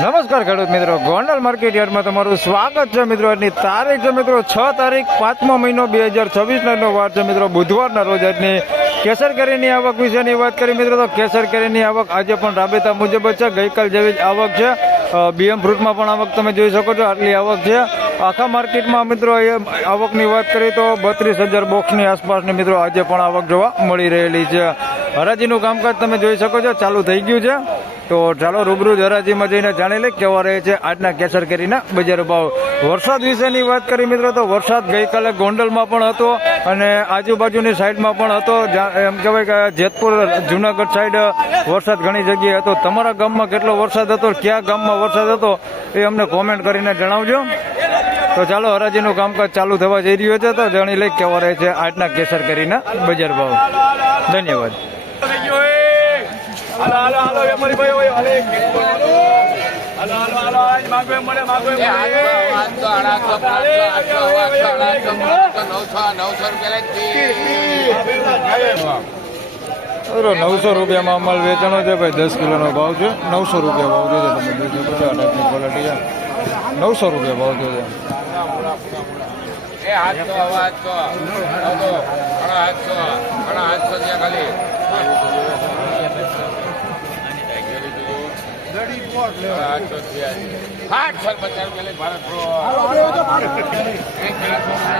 નમસ્કાર ખેડૂત મિત્રો, ગોંડલ માર્કેટ યાર્ડમાં તમારું સ્વાગત છે મિત્રો. આજની તારીખ છે મિત્રો 6 તારીખ 5મો મહિનો 2026 વાર છે મિત્રો, બુધવારના રોજ. આજની કેસર કેરીની આવક વિશેની વાત કરી મિત્રો, તો કેસર કેરીની આવક આજે પણ રાબેતા મુજબ જ છે. ગઈકાલ જેવી જ આવક છે. બીએમ ફ્રૂટમાં પણ આવક તમે જોઈ શકો છો, આટલી આવક છે. આખા માર્કેટમાં મિત્રો આવકની વાત કરીએ તો 32,000 બોક્સની આસપાસની મિત્રો આજે પણ આવક જોવા મળી રહેલી છે. હરાજીનું કામકાજ તમે જોઈ શકો છો, ચાલુ થઈ ગયું છે. તો ચાલો રૂબરૂ હરાજીમાં જઈને જાણી લઈએ કેવા રહે છે આજના કેસર કેરીના બજાર ભાવ. વરસાદ વિશેની વાત કરી મિત્રો, તો વરસાદ ગઈકાલે ગોંડલમાં પણ હતો અને આજુબાજુની સાઈડમાં પણ હતો. એમ કહેવાય કે જેતપુર જુનાગઢ સાઈડ વરસાદ ઘણી જગ્યાએ હતો. તમારા ગામમાં કેટલો વરસાદ હતો, કયા ગામમાં વરસાદ હતો એ અમને કોમેન્ટ કરીને જણાવજો. તો ચાલો હરાજીનું કામકાજ ચાલુ થવા જઈ રહ્યું છે, તો જાણી લઈ કેવા રહે છે આજના કેસર કેરીના બજાર ભાવ. ધન્યવાદ. ₹900 માલ વેચાણો છે ભાઈ. 10 કિલોનો ભાવ છે. ₹900 ભાવ છે. તમે જોઈ શકો છો આ ટાઈપની ક્વોલિટી છે. ₹900 ભાવ છે.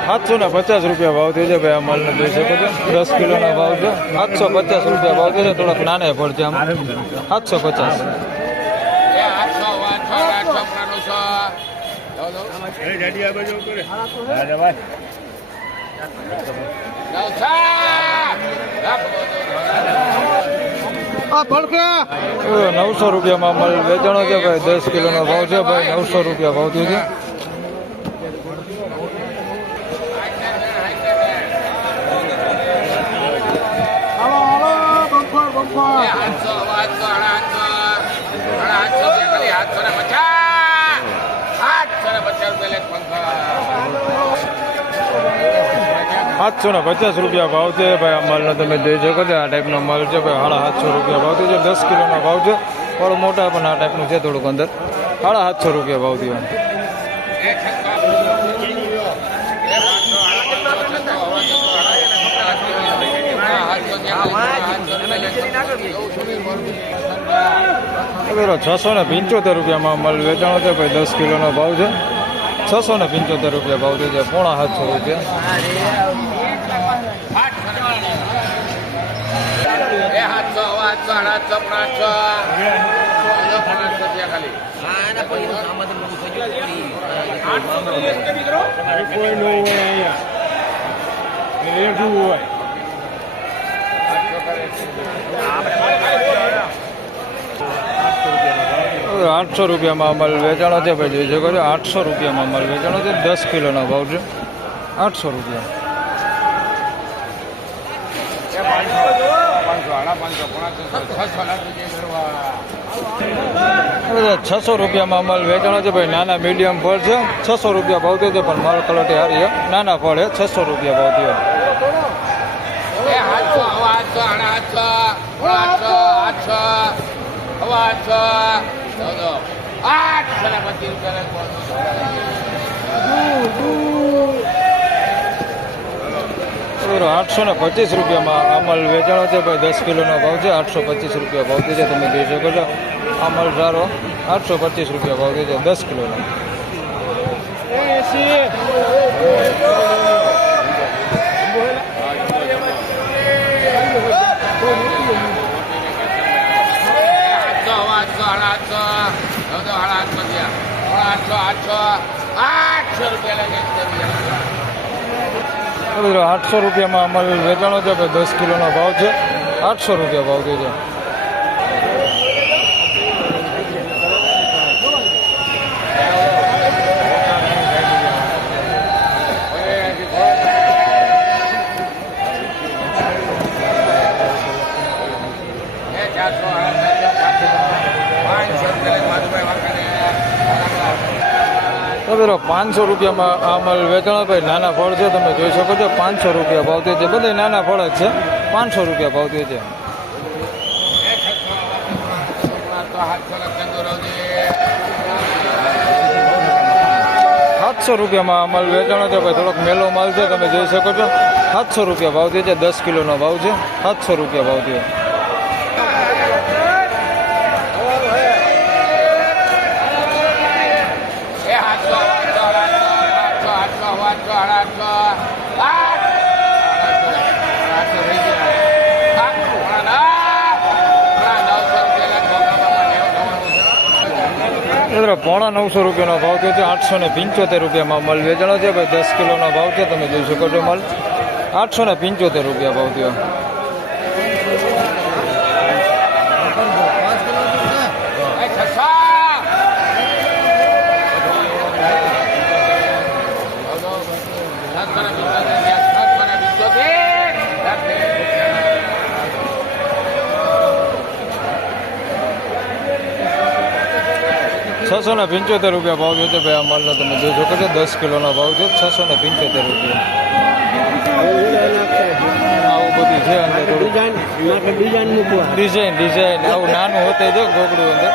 ₹750 ભાવ થયો છે ભાઈ. આ માલને જોઈ શકો છો. 10 કિલોના ભાવ છે. ₹750 ભાવ થયો છે. થોડોક નાના ફળ છે આમાં. 750. ₹900 માલ વેચાણો છે ભાઈ. 10 કિલોનો ભાવ છે ભાઈ. ₹900 ભાવ થયો છે. ₹750 ભાવ છે ભાઈ. આ માલનો તમે જોઈ શકો છો. આ ટાઈપનો માલ છે ભાઈ. ₹750 ભાવ છે. 10 કિલોનો ભાવ છે. થોડો મોટા પણ આ ટાઈપનું છે, થોડુંક અંદર. ₹750 ભાવ થયો. ₹675 માલ વેચાણો છે ભાઈ. 10 કિલોનો ભાવ છે. ₹675 ભાવ થયો છે. ₹750. ₹800 માલ વેચાણો છે ભાઈ. જોઈ શકો છો. ₹800 માલ વેચાણો છે. 10 કિલોનો ભાવ છે. ₹800. ₹600 માલ વેચાણો છે ભાઈ. નાના મીડિયમ ફળ છે. ₹600 ભાવ થયો છે, પણ માલ ક્વોલિટી સારી છે. નાના ફળ છે. ₹600 ભાવ થયો. ₹825 અમલ વેચાણો છે ભાઈ. 10 કિલોનો ભાવ છે. ₹825 ભાવ છે. તમે જોઈ શકો છો. અમલ સારો. ₹825 ભાવ છે. 10 કિલોનો. ₹800 અમલ વેચાણો છે ભાઈ. 10 કિલોનો ભાવ છે. ₹800 ભાવ છે. ₹500 આ માલ વેચાણો ભાઈ. નાના ફળ છે. તમે જોઈ શકો છો. ₹500 ભાવ છે. બધા નાના ફળ જ છે. ₹500 ભાવ છે. હાથ 700 રૂપિયામાં માલ વેચાણો છે ભાઈ. થોડોક મેલો માલ છે, તમે જોઈ શકો છો. 700 રૂપિયા ભાવ થયો છે. 10 કિલોનો ભાવ છે. 700 રૂપિયા ભાવ થયો. મિત્રો 950 રૂપિયાનો ભાવ થયો છે. 875 રૂપિયામાં માલ વેચાણો છે ભાઈ. 10 કિલોનો ભાવ છે, તમે જોઈ શકો છો. માલ 875 રૂપિયા ભાવ થયો. ₹675 રૂપિયા ભાવ છે ભાઈ. આ માલનો તમે જોઈ શકો છો. 10 કિલોનો ભાવ છે. 675 રૂપિયા. આવું બધું છે અંદર ડિઝાઇન આવું નાનું હોતે છે ગોગડું અંદર.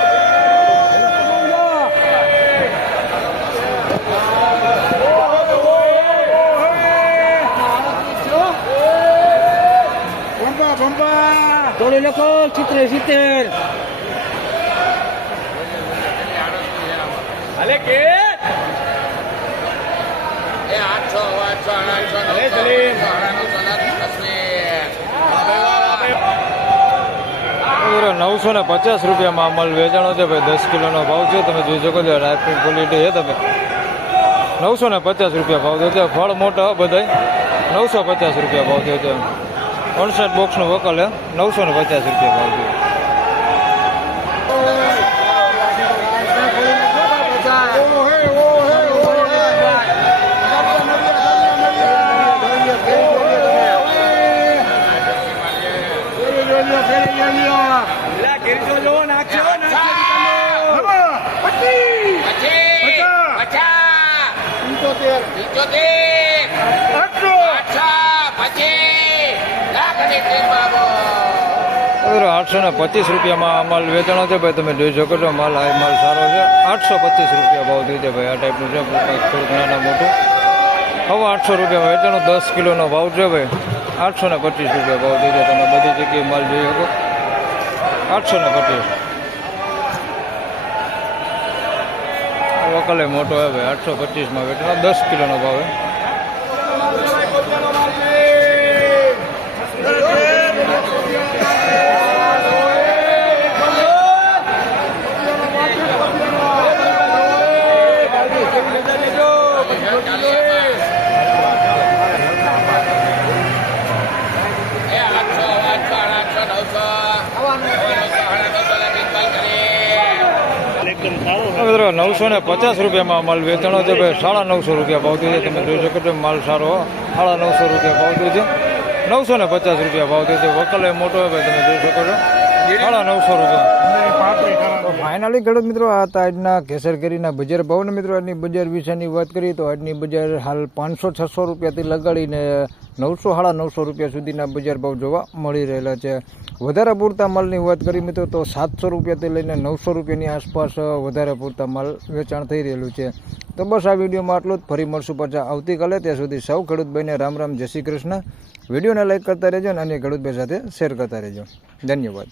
લખો ચિત્ર 70 હાલે કે 950 રૂપિયામાં માલ વેચાણો છે ભાઈ. 10 કિલોનો ભાવ છે, તમે જોઈ શકો છો. રાઇફલ ક્વોલિટી છે તમે. 950 રૂપિયા ભાવ થયો છે. ફળ મોટા બધાય. 950 રૂપિયા ભાવ થયો છે. 59 બોક્સનું વકલ હે. 950 રૂપિયા ભાવ થયો. ₹825 રૂપિયામાં માલ વેચાણો છે ભાઈ. તમે જોઈ શકો છો. માલ સારો છે. 825 રૂપિયા ભાવ થયો છે ભાઈ. આ ટાઈપનું છે થોડુંક નાના મોટું. હવે 800 રૂપિયામાં વેચાણો. 10 કિલોનો ભાવ છે ભાઈ. 825 રૂપિયા ભાવ થયો છે. તમે બધી જગ્યાએ માલ જોઈ શકો. 825. વકલે મોટો હે ભાઈ. 825માં વેચાણો. 10 કિલોનો ભાવ હે. મિત્રો 950 રૂપિયામાં માલ વેચાણો છે ભાઈ. 950 રૂપિયા ભાવ થયો છે. તમે જોઈ શકો છો. માલ સારો 950 રૂપિયા ભાવ થયો છે. 950 રૂપિયા ભાવ થયો છે. વકલે મોટો ભાઈ. તમે જોઈ શકો છો. 950 રૂપિયા. ફાઇનલી ખેડૂત મિત્રો, આ હતા આજના કેસર કેરીના બજાર ભાવને. મિત્રો આજની બજાર વિશેની વાત કરીએ તો આજની બજાર હાલ 500-600 રૂપિયાથી લગાડીને 900-950 રૂપિયા સુધીના બજાર ભાવ જોવા મળી રહેલા છે. વધારે પૂરતા માલની વાત કરી મિત્રો તો 700 રૂપિયાથી લઈને 900 રૂપિયાની આસપાસ વધારે પૂરતા માલ વેચાણ થઈ રહેલું છે. તો બસ આ વિડીયોમાં આટલું જ. ફરી મળશું પાછા આવતીકાલે. ત્યાં સુધી સૌ ખેડૂતભાઈને રામ રામ, જય શ્રી કૃષ્ણ. વિડીયોને લાઈક કરતા રહેજો અને અન્ય ખેડૂતભાઈ સાથે શેર કરતા રહેજો. ધન્યવાદ.